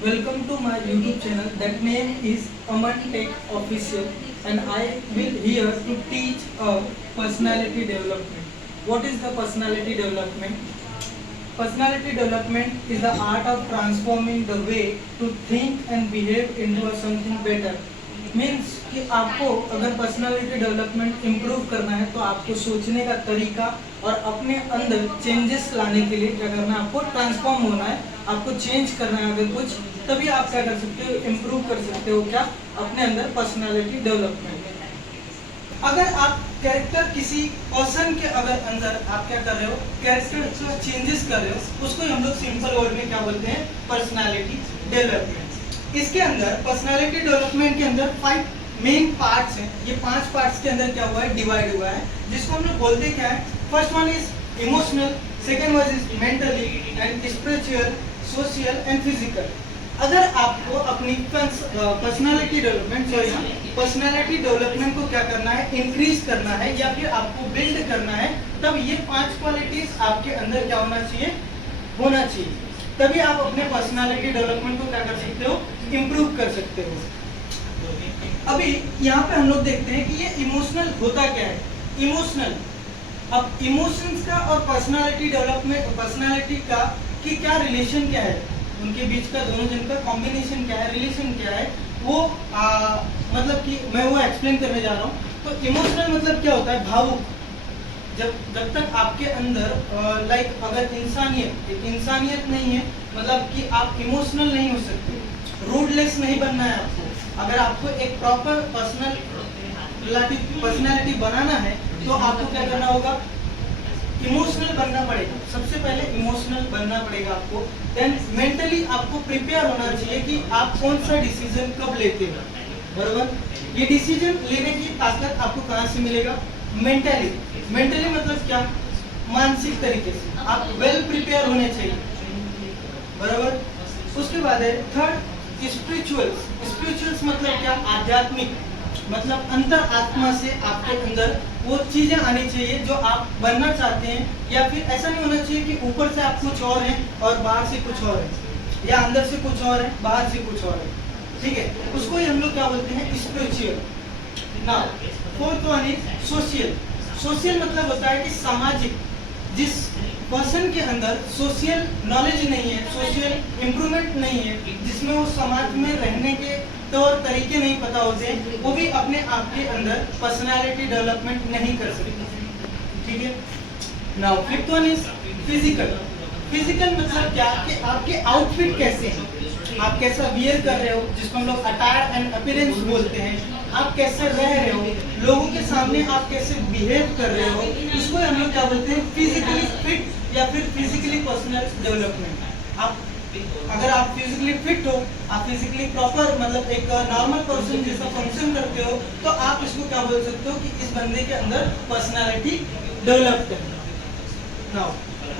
Welcome to my YouTube channel. That name is Aman Tech Official, and I will here to teach personality development. What is the personality development? Personality development is the art of transforming the way to think and behave into something better. Means कि आपको अगर personality development improve करना है तो आपको सोचने का तरीका और अपने अंदर चेंजेस लाने के लिए क्या करना है, आपको ट्रांसफॉर्म होना है, आपको चेंज करना है अगर कुछ, तभी आप क्या कर सकते हो, इम्प्रूव कर सकते हो क्या अपने अंदर पर्सनालिटी डेवलपमेंट। अगर आप कैरेक्टर किसी पर्सन के अगर अंदर आप क्या कर रहे हो, कैरेक्टर चेंजेस कर रहे हो, उसको हम लोग सिंपल वर्ड में क्या बोलते हैं, पर्सनालिटी डेवलपमेंट। इसके अंदर पर्सनालिटी डेवलपमेंट के अंदर 5 मेन पार्ट्स हैं। ये 5 पार्ट्स के अंदर क्या हुआ है, डिवाइड हुआ है, जिसको हम लोग बोलते क्या है। First one is emotional, second one is mentally and spiritual, social and physical. अगर आपको अपनी पर्सनालिटी डेवलपमेंट को क्या करना है, इंक्रीज करना है या फिर आपको बिल्ड करना है, तब ये 5 क्वालिटीज आपके अंदर क्या होना चाहिए, होना चाहिए, तभी आप अपने पर्सनालिटी डेवलपमेंट को क्या कर सकते हो, इम्प्रूव कर सकते हो। अभी यहाँ पे हम लोग देखते हैं कि ये इमोशनल होता क्या है। इमोशनल, अब इमोशंस का और पर्सनालिटी डेवलपमेंट, पर्सनालिटी का कि क्या रिलेशन क्या है, उनके बीच का दोनों जन का कॉम्बिनेशन क्या है, रिलेशन क्या है, वो मतलब कि मैं वो एक्सप्लेन करने जा रहा हूँ। तो इमोशनल मतलब क्या होता है, भावुक। जब तक आपके अंदर लाइक अगर इंसानियत नहीं है, मतलब कि आप इमोशनल नहीं हो सकते, रूडलेस नहीं बनना है आपको। अगर आपको एक प्रॉपर पर्सनालिटी बनाना है तो आपको क्या करना होगा, इमोशनल बनना पड़ेगा। सबसे पहले इमोशनल बनना पड़ेगा आपको। देन मेंटली आपको प्रिपेयर होना चाहिए कि आप कौन सा डिसीजन कब लेते हो, बराबर। ये डिसीजन लेने की ताकत आपको कहाँ से मिलेगा, मेंटली मतलब क्या, मानसिक तरीके से आप वेल प्रिपेयर होने चाहिए, बराबर। उसके बाद है थर्ड स्पिरिचुअल्स मतलब क्या, आध्यात्मिक, मतलब अंतर आत्मा से आपके अंदर वो चीजें आनी चाहिए जो आप बनना चाहते हैं, या फिर ऐसा नहीं होना चाहिए कि ऊपर से आप कुछ और हैं और बाहर से कुछ और है, या अंदर से कुछ और है बाहर से कुछ और है, ठीक है। उसको ही हम लोग क्या बोलते हैं, spiritual. Now fourth one is social मतलब होता है कि सामाजिक। जिस पर्सन के अंदर सोशल नॉलेज नहीं है, सोशल इम्प्रूवमेंट नहीं है, जिसमें वो समाज में रहने के तौर तरीके नहीं पता होते, वो भी अपने आप के अंदर पर्सनालिटी डेवलपमेंट नहीं कर सकते, ठीक है। Now fifth one is physical मतलब क्या, कि आपके आउटफिट कैसे हैं, आप कैसा वियर कर रहे हो, जिसको हम लोग अटायर एंड अपीयरेंस बोलते हैं। आप कैसे रह रहे हो, लोगों के सामने आप कैसे बिहेव कर रहे हो, इसको हम लोग क्या बोलते हैं, फिजिकली फिट या फिर फिजिकली पर्सनल डेवलपमेंट। आप अगर आप फिजिकली फिट हो, आप फिजिकली प्रॉपर मतलब एक नॉर्मल पर्सन जैसा फंक्शन करते हो, तो आप इसको क्या बोल सकते हो कि इस बंदे के अंदर पर्सनालिटी डेवलप्ड है। नाउ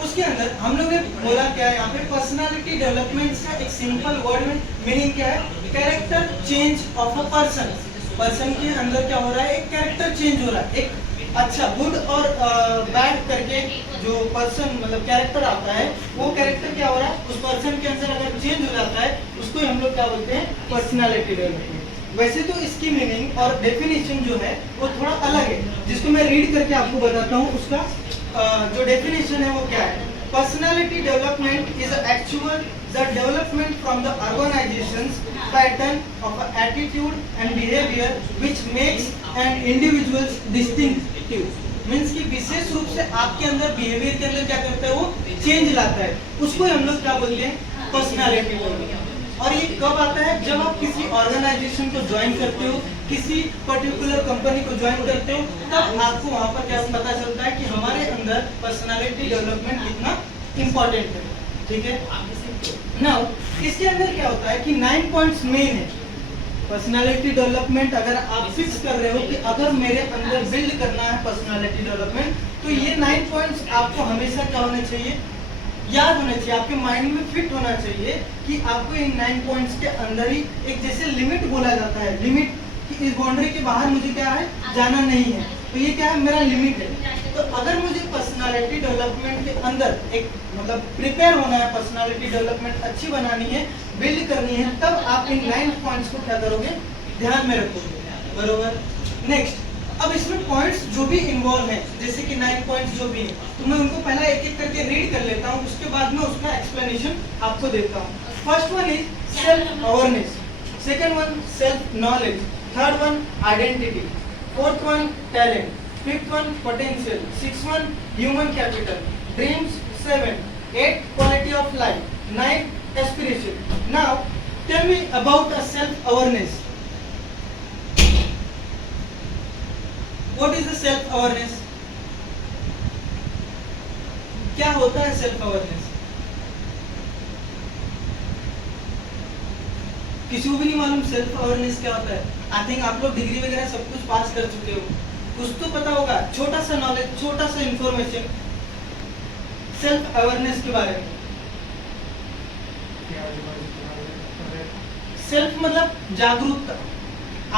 उसके अंदर हम लोग ने बोला क्या है, यहाँ पे पर्सनालिटी डेवलपमेंट का एक सिंपल वर्ड में मीनिंग क्या है, character change of a person के अंदर क्या हो रहा है, एक कैरेक्टर चेंज हो रहा है, एक अच्छा गुड और बैड करके जो पर्सन मतलब कैरेक्टर आता है, वो कैरेक्टर क्या हो रहा है, उस पर्सन के अंदर अगर चेंज हो जाता है, उसको हम लोग क्या बोलते हैं, पर्सनालिटी डेवलपमेंट। वैसे तो इसकी मीनिंग और डेफिनेशन जो है वो थोड़ा अलग है, जिसको मैं रीड करके आपको बताता हूँ। उसका जो डेफिनेशन है वो क्या है, personality development is actual the development from the organisations pattern of attitude and behaviour which makes an individuals distinctive. Means कि विशेष रूप से आपके अंदर बिहेवियर के अंदर क्या करता है, वो चेंज लाता है, उसको हम लोग क्या बोलते हैं, पर्सनालिटी बोलते हैं। और ये कब आता है, जब आप किसी ऑर्गेनाइजेशन को ज्वाइन करते हो, किसी पर्टिकुलर कंपनी को ज्वाइन करते हो, तब आपको वहाँ पर क्या पता चलता है कि हमारे अंदर पर्सनालिटी डेवलपमेंट कितना इम्पोर्टेंट है, ठीक है। नाउ इसके अंदर क्या होता है कि 9 पॉइंट्स मेन है पर्सनालिटी डेवलपमेंट। अगर आप फिक्स कर रहे हो कि अगर मेरे अंदर बिल्ड करना है पर्सनालिटी डेवलपमेंट, तो ये 9 पॉइंट्स आपको हमेशा क्या होने चाहिए, याद होने चाहिए, आपके माइंड में फिट होना चाहिए कि आपको इन 9 पॉइंट्स के अंदर ही एक जैसे लिमिट बोला जाता है, लिमिट कि इस बाउंड्री के बाहर मुझे क्या है, जाना नहीं है, तो ये क्या है, मेरा लिमिट है। तो अगर मुझे पर्सनालिटी डेवलपमेंट के अंदर एक मतलब प्रिपेयर होना है, पर्सनालिटी डेवलपमेंट अच्छी बनानी है, बिल्ड करनी है, तब आप इन 9 पॉइंट्स को क्या करोगे, ध्यान में रखोगे, बरोबर। नेक्स्ट, अब इसमें पॉइंट्स जो भी इन्वॉल्व हैं, जैसे कि 9 पॉइंट्स जो भी हैं, तो मैं उनको पहला एक एक करके रीड कर लेता हूँ, उसके बाद में उसका एक्सप्लेनेशन आपको देता हूँ। First one is self awareness, second one self knowledge, third one identity, fourth one talent, fifth one potential, six one human capital, dreams, 7, 8 quality of life, 9 aspiration. Now tell me about a self awareness. What is the self awareness? क्या होता है self awareness? किसी को भी नहीं मालूम self awareness क्या होता है? आई थिंक आप लोग डिग्री वगैरह सब कुछ पास कर चुके हो, कुछ तो पता होगा, छोटा सा नॉलेज, छोटा सा इंफॉर्मेशन सेल्फ अवेयरनेस के बारे में। सेल्फ मतलब जागरूकता,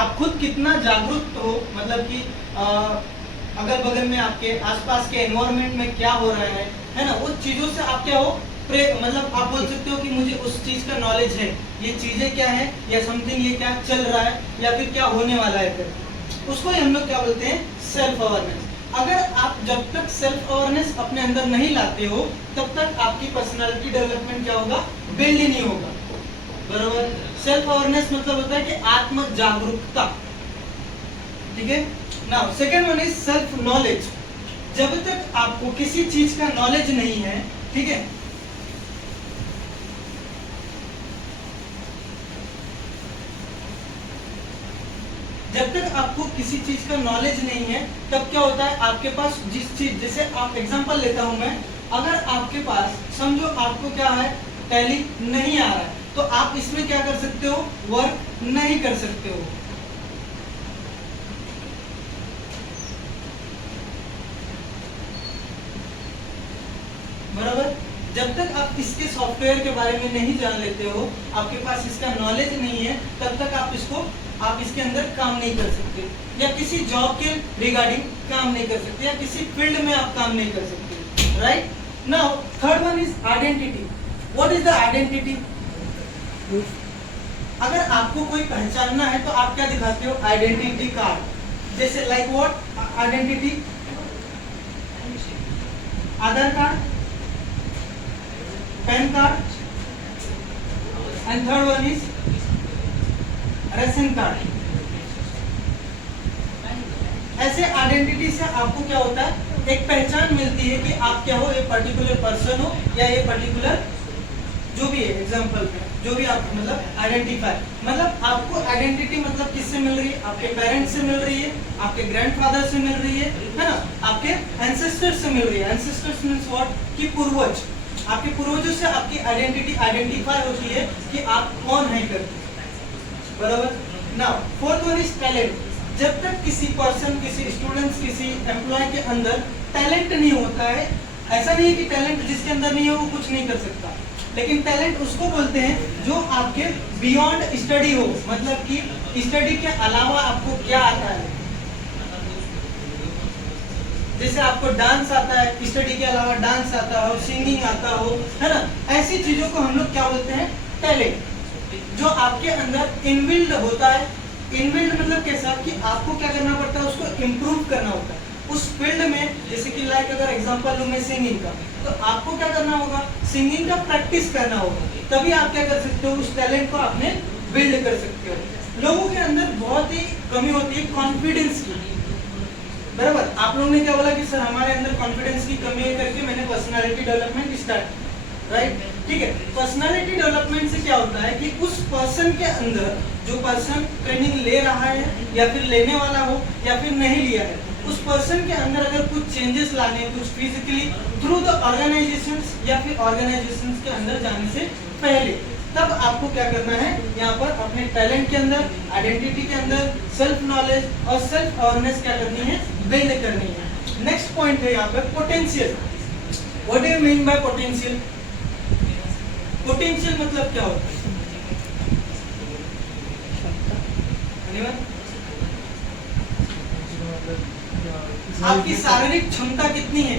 आप खुद कितना जागरूक हो, मतलब कि अगल बगल में आपके आसपास के एनवायरनमेंट में क्या हो रहा है ना, उस चीजों से आप क्या हो, मतलब आप बोल सकते हो कि मुझे उस चीज का नॉलेज है, ये चीजें क्या है या समथिंग, ये क्या चल रहा है या फिर क्या होने वाला है, फिर उसको ही हम लोग क्या बोलते हैं, सेल्फ अवेयरनेस। अगर आप जब तक सेल्फ अवेयरनेस अपने अंदर नहीं लाते हो, तब तक आपकी पर्सनालिटी डेवलपमेंट क्या होगा, बिल्ड ही नहीं होगा, बरोबर। सेल्फ अवेयरनेस मतलब होता है कि आत्म जागरूकता, ठीक है। Now second one is self knowledge. जब तक आपको किसी चीज का नॉलेज नहीं है, ठीक है, जब तक आपको किसी चीज का नॉलेज नहीं है, तब क्या होता है, आपके पास जिस चीज, जैसे आप एग्जांपल लेता हूं मैं, अगर आपके पास समझो आपको क्या है, टैली नहीं आ रहा है, तो आप इसमें क्या कर सकते हो, वर्क नहीं कर सकते हो, बराबर। जब तक आप इसके सॉफ्टवेयर के बारे में नहीं जान लेते हो, आपके पास इसका नॉलेज नहीं है, तब तक आप इसके अंदर काम नहीं कर सकते, या किसी जॉब के रिगार्डिंग काम नहीं कर सकते, या किसी फील्ड में आप काम नहीं कर सकते, right. Now third one is identity. What is the identity? अगर आपको कोई पहचानना है तो आप क्या दिखाते हो, आइडेंटिटी कार्ड, जैसे like what, identity, Aadhaar card, pan card, and third one is ration card. ऐसे आइडेंटिटी से आपको क्या होता है, एक पहचान मिलती है कि आप क्या हो, ये पर्टिकुलर पर्सन हो, या ये पर्टिकुलर जो भी है, एग्जांपल में जो भी आप मतलब आइडेंटिफाई, मतलब आपको आइडेंटिटी मतलब किससे मिल रही है, आपके पेरेंट्स से मिल रही है, आपके ग्रैंडफादर से मिल रही है ना, आपके एंसेस्टर्स से मिल रही है। एंसेस्टर्स मींस व्हाट, कि पूर्वज, आपके पूर्वजों से आपकी आइडेंटिटी आइडेंटिफाई होती है कि आप कौन है करके, बराबर। Now fourth one is talent. जब तक किसी पर्सन, किसी स्टूडेंट्स, किसी एम्प्लॉय के अंदर टैलेंट नहीं होता है, ऐसा नहीं है कि टैलेंट जिसके अंदर नहीं है वो कुछ नहीं कर सकता, लेकिन टैलेंट उसको बोलते हैं जो आपके बियॉन्ड स्टडी हो, मतलब कि स्टडी के अलावा आपको क्या आता है, जैसे आपको डांस आता है, स्टडी के अलावा डांस आता हो, सिंगिंग आता हो, है ना, ऐसी चीजों को हम लोग क्या बोलते हैं, टैलेंट, जो आपके अंदर इनबिल्ड होता है। इनबिल्ड मतलब कैसा, कि आपको क्या करना पड़ता है, उसको इम्प्रूव करना होता है उस फील्ड में। जैसे कि लाइक अगर एग्जांपल लूं मैं सिंगिंग का, तो आपको क्या करना होगा, सिंगिंग का प्रैक्टिस करना होगा, तभी आप क्या कर सकते हो, उस टैलेंट को आपने बिल्ड कर सकते हो। लोगों के अंदर बहुत ही कमी होती है कॉन्फिडेंस की, बराबर। आप लोगों ने क्या बोला कि सर हमारे अंदर कॉन्फिडेंस की कमी है करके मैंने पर्सनालिटी डेवलपमेंट स्टार्ट, राइट, ठीक है। पर्सनालिटी डेवलपमेंट से क्या होता है कि उस पर्सन के अंदर, जो पर्सन ट्रेनिंग ले रहा है या फिर लेने वाला हो या फिर नहीं लिया है, उस पर्सन के अंदर अगर कुछ चेंजेस लाने, कुछ फिजिकली थ्रू द ऑर्गेनाइजेशंस या फिर ऑर्गेनाइजेशंस के अंदर जाने से पहले, तब आपको क्या करना है, यहाँ पर अपने टैलेंट के अंदर, आइडेंटिटी के अंदर सेल्फ नॉलेज और सेल्फ अवेयरनेस क्या करनी है, बिल्ड करनी है। नेक्स्ट पॉइंट है यहाँ पे potential. What do you mean by potential? Potential मतलब क्या होता है? आपकी शारीरिक क्षमता कितनी है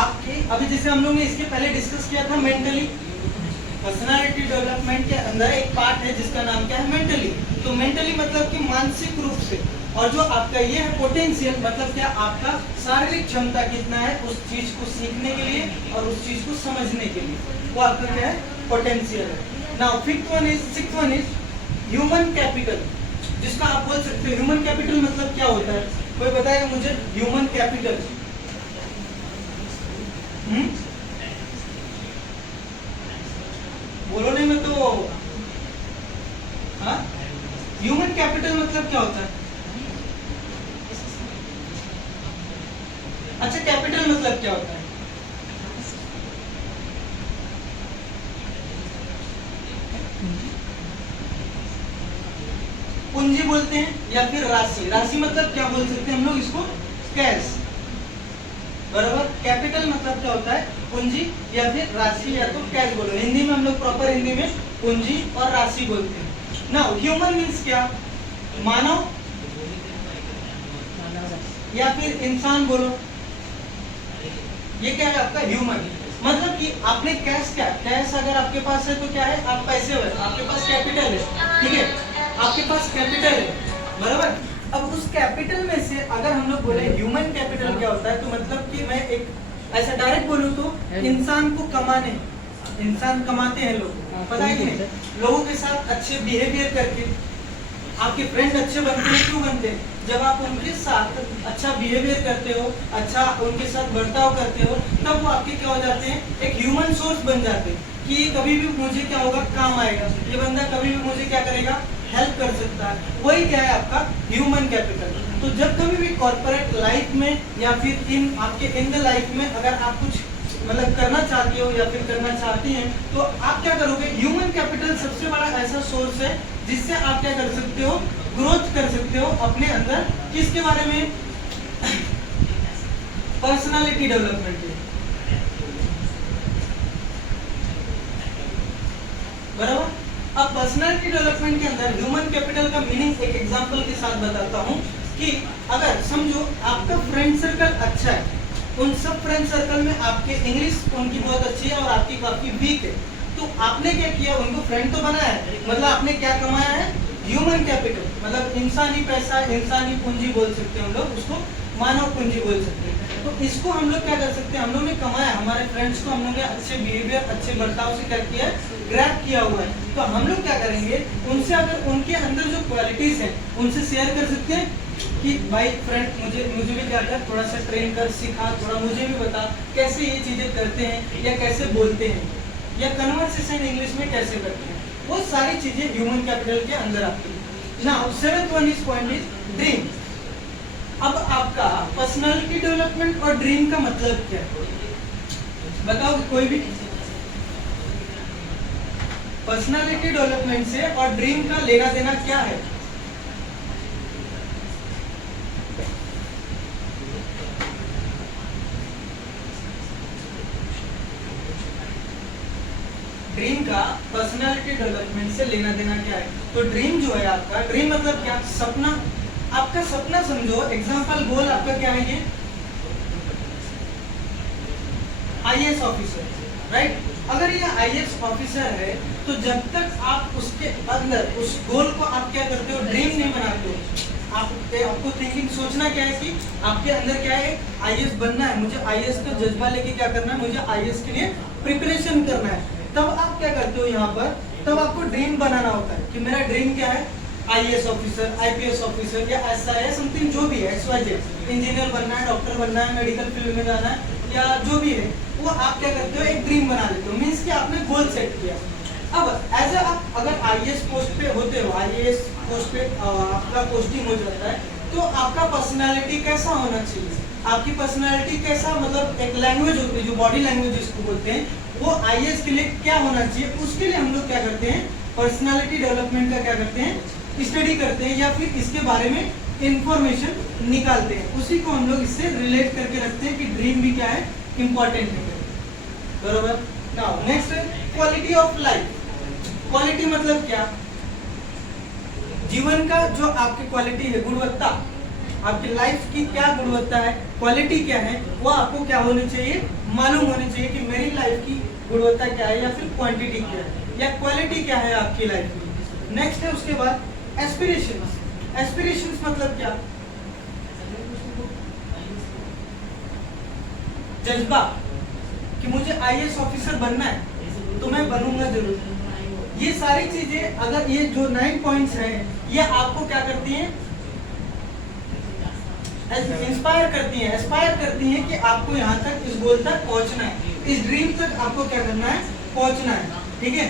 आपकी। अभी जैसे हम लोग ने इसके पहले डिस्कस किया था मेंटली, पर्सनालिटी डेवलपमेंट के अंदर एक पार्ट है जिसका नाम क्या है मेंटली। तो मेंटली मतलब कि मानसिक रूप से, और जो आपका ये है पोटेंशियल मतलब क्या आपका शारीरिक क्षमता कितना है उस चीज को सीखने के लिए और उस चीज को समझने के लिए, वो आपका क्या है पोटेंशियल है। Now sixth one is human capital, जिसका आप बोल सकते हो ह्यूमन कैपिटल मतलब क्या होता है, कोई बताएगा मुझे ह्यूमन कैपिटल। बोलो नहीं मैं तो ह्यूमन कैपिटल मतलब क्या होता है। अच्छा कैपिटल मतलब क्या होता है। पूंजी बोलते हैं या फिर राशि। राशि मतलब क्या बोल सकते हैं हम लोग इसको कैश, बराबर। कैपिटल मतलब क्या होता है पूंजी या फिर राशि या तो कैश बोलो। हिंदी में हम लोग प्रॉपर हिंदी में पूंजी और राशि बोलते हैं। नाउ ह्यूमन मींस क्या, मानव या फिर इंसान बोलो, ये क्या है आपका ह्यूमन। मतलब कि आपने कैश, क्या कैश अगर आपके पास है तो क्या है आप पैसे हो, आपके पास कैपिटल है, ठीक है आपके पास कैपिटल है, बराबर। अब उस कैपिटल में से अगर हम लोग बोले ह्यूमन कैपिटल क्या होता है, तो मतलब कि मैं एक ऐसा डायरेक्ट बोलूं तो इंसान को कमाने, इंसान कमाते हैं लोग, पता है कि नहीं, लोगों के साथ अच्छे बिहेवियर करके। आपके फ्रेंड अच्छे बनते हैं, क्यों बनते हैं, जब आप उनके साथ अच्छा बिहेवियर करते हो, अच्छा उनके साथ बर्ताव करते हो, तब वो आपके क्या हो जाते हैं, एक ह्यूमन सोर्स बन जाते हैं कि ये कभी भी मुझे क्या होगा काम आएगा, ये बंदा कभी भी मुझे क्या करेगा हेल्प कर सकता है। वही क्या है आपका ह्यूमन कैपिटल। तो जब कभी भी कॉर्पोरेट लाइफ में या फिर इन द लाइफ में अगर आप कुछ मतलब करना चाहते हो या फिर करना चाहती हैं, तो आप क्या करोगे, ह्यूमन कैपिटल सबसे बड़ा ऐसा सोर्स है जिससे आप क्या कर सकते हो, ग्रोथ कर सकते हो अपने अंदर। किसके बारे में, पर्सनालिटी डेवलपमेंट के, बराबर। अब पर्सनालिटी डेवलपमेंट के अंदर ह्यूमन कैपिटल का मीनिंग एक एग्जांपल के साथ बताता हूँ कि अगर समझो आपका फ्रेंड सर्कल अच्छा है, उन सब फ्रेंड सर्कल में आपके इंग्लिश उनकी बहुत अच्छी है और आपकी काफी वीक है, तो आपने क्या किया, उनको फ्रेंड तो बनाया है, मतलब आपने क्या कमाया है, ह्यूमन कैपिटल, मतलब इंसानी पैसा, इंसानी पूंजी बोल सकते हैं हम लोग उसको, मानव पूंजी बोल सकते हैं। तो इसको हम लोग क्या कर सकते हैं, हम लोग ने कमाया, हमारे फ्रेंड्स को हम लोग ने अच्छे बिहेवियर, अच्छे बर्ताव से क्या किया है, ग्रैब किया हुआ है। तो हम लोग क्या करेंगे, उनसे अगर उनके अंदर जो क्वालिटीज हैं उनसे शेयर कर सकते हैं कि भाई फ्रेंड मुझे भी क्या कर, थोड़ा सा ट्रेन कर, सिखा, थोड़ा मुझे भी बता कैसे ये चीजें करते हैं या कैसे बोलते हैं या कन्वर्सेशन इंग्लिश में कैसे करते हैं, वो सारी चीजें ह्यूमन कैपिटल के अंदर आती है। Now seventh one is point is dream. अब आपका पर्सनालिटी डेवलपमेंट और ड्रीम का मतलब क्या है, बताओ कोई भी। पर्सनालिटी डेवलपमेंट से और ड्रीम का लेना देना क्या है, ड्रीम का पर्सनालिटी डेवलपमेंट से लेना देना क्या है। तो ड्रीम जो है आपका, ड्रीम मतलब क्या, सपना। आपका सपना समझो, एग्जांपल गोल आपका क्या है, ये आईएएस ऑफिसर, राइट। अगर ये आईएएस ऑफिसर है तो जब तक आप उसके अंदर उस गोल को आप क्या करते हो, ड्रीम नहीं बनाते हो, आपको थिंकिंग सोचना क्या है कि आपके अंदर क्या है, आईएएस बनना है, मुझे आईएएस का जज्बा लेके क्या करना है, मुझे आईएएस के लिए प्रिपरेशन करना है। तब आप क्या करते हो यहाँ पर, तब आपको ड्रीम बनाना होता है कि मेरा ड्रीम क्या है, आईएएस ऑफिसर, आईपीएस ऑफिसर या ऐसा है समथिंग, जो भी है XYZ, इंजीनियर बनना है, डॉक्टर बनना है, मेडिकल फील्ड में जाना है या जो भी है, वो आप क्या करते हो, एक ड्रीम बना लेते हो, मीन्स कि आपने गोल सेट किया। अब एज आप अगर आईएएस पोस्ट पे होते हो, आईएएस पोस्ट पे आपका पोस्टिंग हो जाता है, तो आपका पर्सनालिटी कैसा होना चाहिए, आपकी पर्सनालिटी कैसा, मतलब एक लैंग्वेज होती है जो बॉडी लैंग्वेज जिसको बोलते हैं, वो आईएएस के लिए क्या होना चाहिए, उसके लिए हम लोग क्या करते हैं, पर्सनालिटी डेवलपमेंट का क्या करते हैं, स्टडी करते हैं या फिर इसके बारे में इंफॉर्मेशन निकालते हैं। उसी को हम लोग इससे रिलेट करके रखते हैं कि ड्रीम भी क्या है, इंपॉर्टेंट है, बरोबर। Now next quality of life. Quality मतलब क्या, जीवन का जो आपकी क्वालिटी है, गुणवत्ता, आपकी लाइफ की क्या गुणवत्ता है, क्वालिटी क्या है, वो आपको क्या होनी चाहिए, मालूम होनी चाहिए कि मेरी लाइफ की गुणवत्ता क्या है या फिर क्वांटिटी क्या है या क्वालिटी क्या है आपकी लाइफ की। नेक्स्ट है उसके बाद एस्पिरेशंस। एस्पिरेशंस मतलब क्या, जज्बा कि मुझे आईएएस ऑफिसर बनना है तो मैं बनूंगा जरूर। ये सारी चीजें, अगर ये जो 9 पॉइंट्स हैं, ये आपको क्या करती हैं, इंस्पायर करती हैं, एस्पायर करती हैं कि आपको यहाँ तक, इस गोल तक पहुंचना है, इस ड्रीम तक आपको क्या करना है, पहुंचना है। ठीक है।